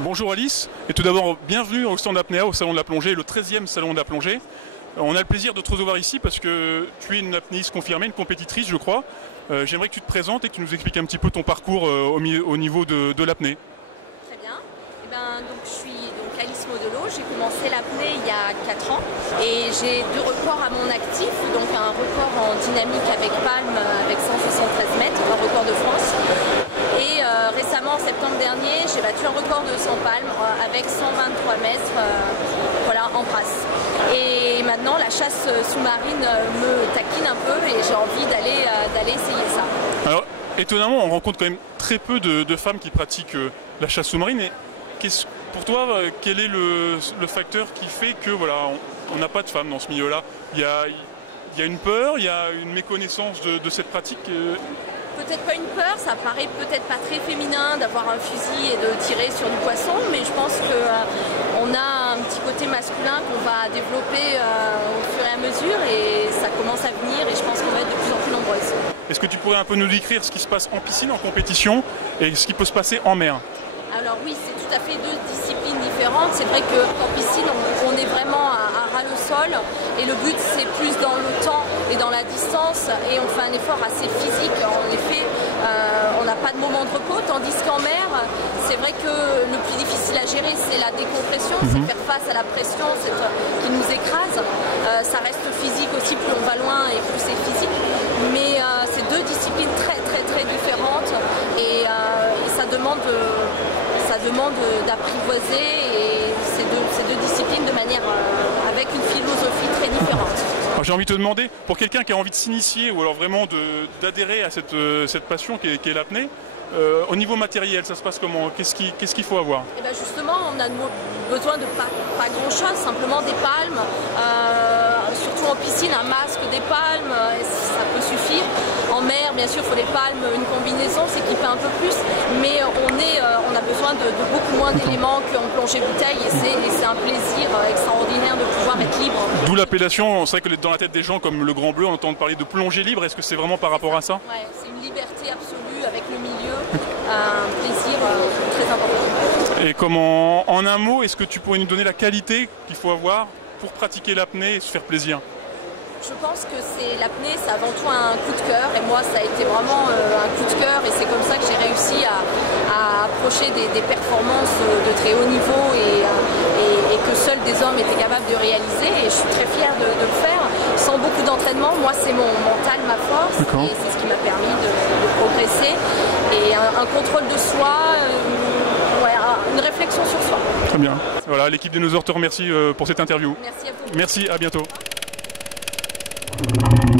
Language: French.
Bonjour Alice, et tout d'abord bienvenue au stand apnéa, au salon de la plongée, le 13e salon de la plongée. On a le plaisir de te recevoir ici parce que tu es une apnéiste confirmée, une compétitrice je crois. J'aimerais que tu te présentes et que tu nous expliques un petit peu ton parcours au niveau de l'apnée. Très bien. Je suis Alice Modelot, j'ai commencé l'apnée il y a 4 ans et j'ai 2 records à mon actif, donc un record en dynamique avec palme avec 173 mètres, un record de France. Et récemment, en septembre dernier, j'ai battu un record de 100 palmes avec 123 mètres en brasse. Et maintenant, la chasse sous-marine me taquine un peu et j'ai envie d'aller essayer ça. Alors, étonnamment, on rencontre quand même très peu de femmes qui pratiquent la chasse sous-marine. Et pour toi, quel est le facteur qui fait que on n'a pas de femmes dans ce milieu-là? Il y a une peur, il y a une méconnaissance de cette pratique. Peut-être pas une peur, ça paraît peut-être pas très féminin d'avoir un fusil et de tirer sur du poisson, mais je pense qu'on a un petit côté masculin qu'on va développer au fur et à mesure et ça commence à venir et je pense qu'on va être de plus en plus nombreuses. Est-ce que tu pourrais un peu nous décrire ce qui se passe en piscine, en compétition, et ce qui peut se passer en mer? Alors oui, c'est tout à fait 2 disciplines différentes. C'est vrai qu'en piscine, on est vraiment à ras le sol et le but c'est plus dans le temps et dans la distance et on fait un effort assez physique. En effet, on n'a pas de moment de repos, tandis qu'en mer, c'est vrai que le plus difficile à gérer c'est la décompression, c'est faire face à la pression qui nous écrase. Ça reste physique aussi, plus on va loin et plus c'est physique. Mais c'est 2 disciplines très différentes et ça demande d'apprivoiser et ces deux disciplines de manière avec une philosophie très différente. J'ai envie de te demander, pour quelqu'un qui a envie de s'initier ou alors vraiment d'adhérer à cette passion qui est l'apnée, au niveau matériel, ça se passe comment? Qu'est-ce qu'il faut avoir? Et bien justement, on a besoin de pas grand-chose, simplement des palmes, surtout en piscine, un masque, des palmes, ça peut suffire. En mer, bien sûr, il faut des palmes, une combinaison, s'équiper un peu plus, mais on a besoin de beaucoup moins d'éléments qu'en plongée bouteille et c'est un plaisir extraordinaire de pouvoir être libre. D'où l'appellation, c'est vrai que dans la tête des gens comme le Grand Bleu, on entend parler de plongée libre, est-ce que c'est vraiment par rapport à ça? Oui, c'est une liberté absolue avec le milieu, un plaisir très important. Et comment, en un mot, est-ce que tu pourrais nous donner la qualité qu'il faut avoir pour pratiquer l'apnée et se faire plaisir? Je pense que l'apnée, c'est avant tout un coup de cœur et moi ça a été vraiment un coup de cœur et c'est comme ça que j'ai réussi à approcher des performances de très haut niveau et que seuls des hommes étaient capables de réaliser et je suis très fière de le faire sans beaucoup d'entraînement. Moi c'est mon mental, ma force et c'est ce qui m'a permis de progresser et un contrôle de soi, une réflexion sur soi. Très bien. Voilà, l'équipe de Dinosaures te remercie pour cette interview. Merci à vous. Merci, à bientôt. Thank you.